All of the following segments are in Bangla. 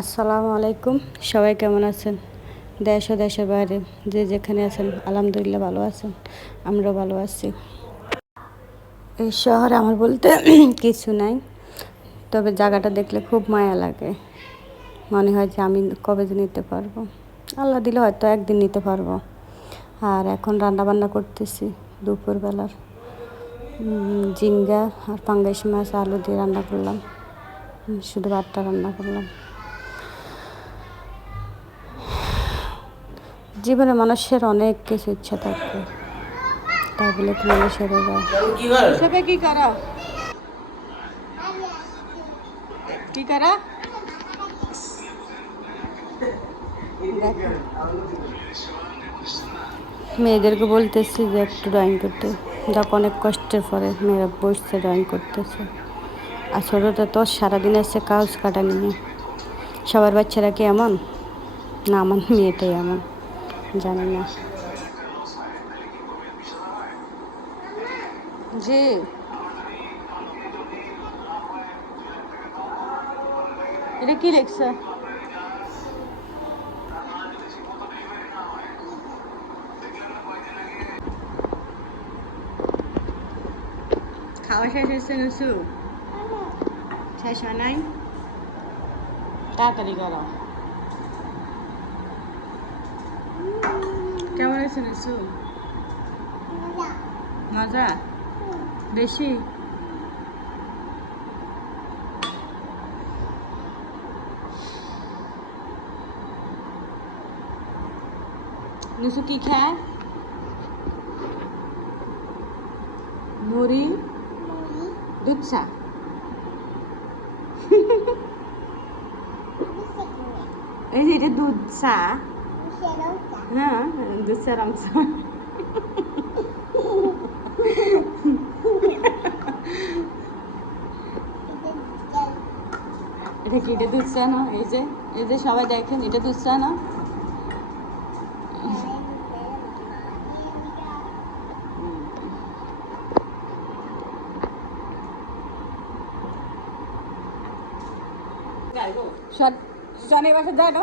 আসসালামু আলাইকুম। সবাই কেমন আছেন? দেশ ও দেশের বাইরে যে যেখানে আছেন, আলহামদুলিল্লাহ ভালো আছেন, আমরাও ভালো আছি। এই শহরে আমার বলতে কিছু নাই, তবে জায়গাটা দেখলে খুব মায়া লাগে। মনে হয় যে আমি কবে যে নিতে পারব। আল্লাহ দিলে হয়তো একদিন নিতে পারব। আর এখন রান্না বান্না করতেছি দুপুরবেলার। জিঙ্গা আর পাঙ্গাস মাছ, আলু দিয়ে রান্না করলাম। শুধু ভাতটা রান্না করলাম। জীবনে মানুষের অনেক কিছু ইচ্ছা থাকে। তাই বলে কি মানুষের যায়। কি করো? কি করো? মেয়েদেরকে বলতেছি যে একটু ড্রয়িং করতে। দেখ অনেক কষ্টের পরে মেয়েরা বসছে ড্রয়িং করতেছে। আর ছোটোটা তো সারাদিন এসছে কাজ কাটা নিয়ে সবার বাচ্চারা কি এমন? না আমার মেয়েটাই এমন। জানি না। জি। এটা কি লিখছে? খাওয়া শেষ হয়েছে নুসু শেষ হয় নাই? তাড়াতাড়ি করো। কেমন হয়েছে নুসু মজা বেশি নিশু কি খায় মুড়ি দুধ চা এই যে এটা দুধ চা হ্যাঁ দুধ চা রং এটা কি এটা দুধ চা না এই যে এই যে সবাই দেখেন এটা দুধ চা না শনি বাসা যায় না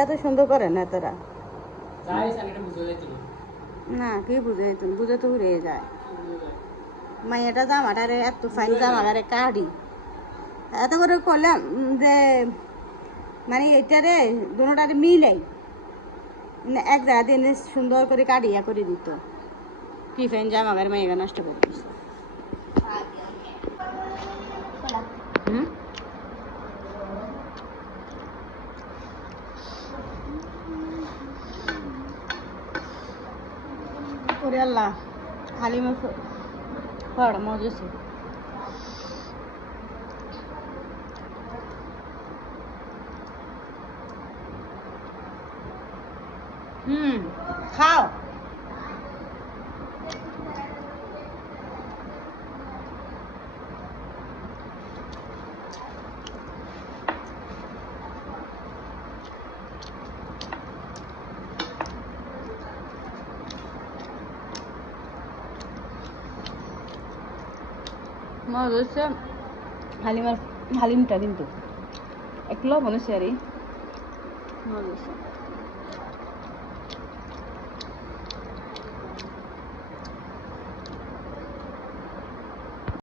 এত সুন্দর করে না তোরা। না কি বুঝে তুমি বুঝে তো উড়ে যায়। মাইয়াটা জামাটারে এত ফাইন জামাটারে কাড়ি। এত করে করলাম যে মানে এইটারে দুটারে মিলাই। মানে এক জায়গা দিয়ে এনে সুন্দর করে কাটিয়া করে দিত। কি ফাইন জামা গাড়ি নষ্ট করে দিছে। ওরে আল্লাহ খালি ফড় মজা আছে হুম খাও। মজা রয়েছে হালিমার হালিমটা কিন্তু এক লবণ আছে আর